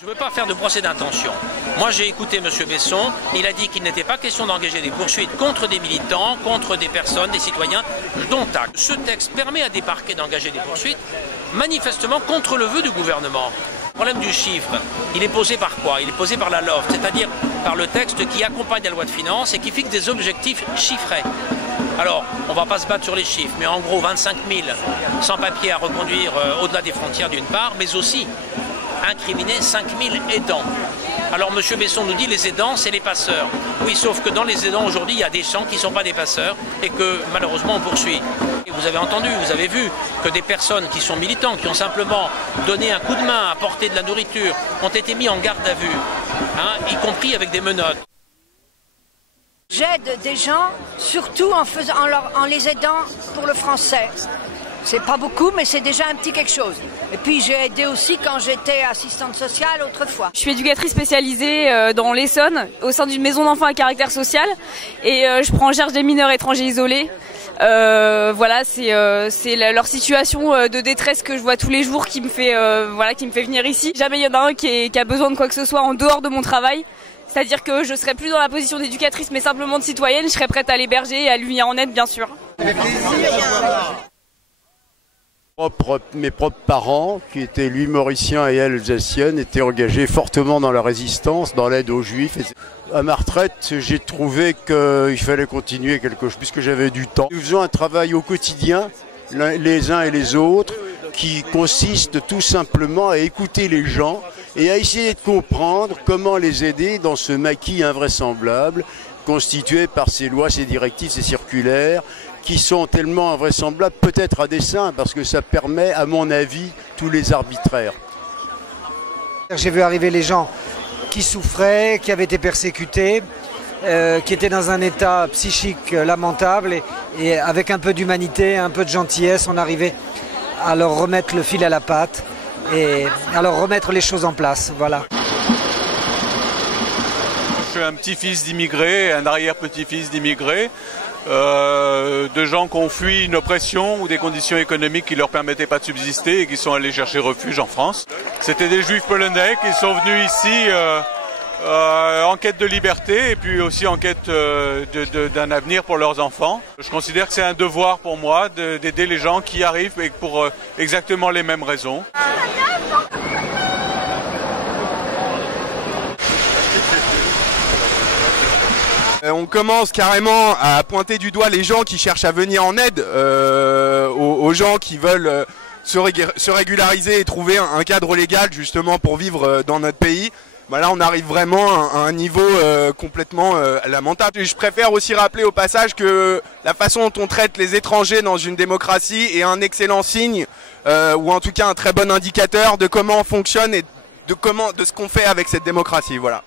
Je ne veux pas faire de procès d'intention. Moi, j'ai écouté M. Besson. Il a dit qu'il n'était pas question d'engager des poursuites contre des militants, contre des personnes, des citoyens, dont acte. Ce texte permet à des parquets d'engager des poursuites, manifestement contre le vœu du gouvernement. Le problème du chiffre, il est posé par quoi? Il est posé par la LOLF, c'est-à-dire par le texte qui accompagne la loi de finances et qui fixe des objectifs chiffrés. Alors, on ne va pas se battre sur les chiffres, mais en gros, 25 000 sans-papiers à reconduire au-delà des frontières d'une part, mais aussi incriminer 5 000 aidants. Alors M. Besson nous dit les aidants, c'est les passeurs. Oui, sauf que dans les aidants aujourd'hui, il y a des gens qui ne sont pas des passeurs et que malheureusement on poursuit. Et vous avez entendu, vous avez vu que des personnes qui sont militants, qui ont simplement donné un coup de main, apporté de la nourriture, ont été mis en garde à vue, y compris avec des menottes. J'aide des gens, surtout en les aidant pour le français. C'est pas beaucoup, mais c'est déjà un petit quelque chose. Et puis j'ai aidé aussi quand j'étais assistante sociale autrefois. Je suis éducatrice spécialisée dans l'Essonne, au sein d'une maison d'enfants à caractère social. Et je prends en charge des mineurs étrangers isolés. Voilà, c'est leur situation de détresse que je vois tous les jours qui me fait venir ici. Jamais il y en a un qui a besoin de quoi que ce soit en dehors de mon travail. C'est-à-dire que je serais plus dans la position d'éducatrice, mais simplement de citoyenne. Je serais prête à l'héberger et à lui venir en aide, bien sûr. Mes propres parents, qui étaient lui mauriciens et elle alsacienne, étaient engagés fortement dans la résistance, dans l'aide aux juifs. À ma retraite, j'ai trouvé qu'il fallait continuer quelque chose, puisque j'avais du temps. Nous faisons un travail au quotidien, les uns et les autres, qui consiste tout simplement à écouter les gens et à essayer de comprendre comment les aider dans ce maquis invraisemblable, constitué par ces lois, ces directives, ces circulaires, qui sont tellement invraisemblables, peut-être à dessein, parce que ça permet, à mon avis, tous les arbitraires. J'ai vu arriver les gens qui souffraient, qui avaient été persécutés, qui étaient dans un état psychique lamentable, et avec un peu d'humanité, un peu de gentillesse, on arrivait à leur remettre le fil à la patte et à leur remettre les choses en place. Voilà. Je suis un petit-fils d'immigrés, un arrière-petit-fils d'immigrés. De gens qui ont fui une oppression ou des conditions économiques qui leur permettaient pas de subsister et qui sont allés chercher refuge en France. C'était des juifs polonais qui sont venus ici en quête de liberté et puis aussi en quête d'un avenir pour leurs enfants. Je considère que c'est un devoir pour moi d'aider les gens qui arrivent et pour exactement les mêmes raisons. On commence carrément à pointer du doigt les gens qui cherchent à venir en aide aux gens qui veulent se régulariser et trouver un cadre légal justement pour vivre dans notre pays. Bah là on arrive vraiment à un niveau complètement lamentable. Je préfère aussi rappeler au passage que la façon dont on traite les étrangers dans une démocratie est un excellent signe ou en tout cas un très bon indicateur de comment on fonctionne et de ce qu'on fait avec cette démocratie. Voilà.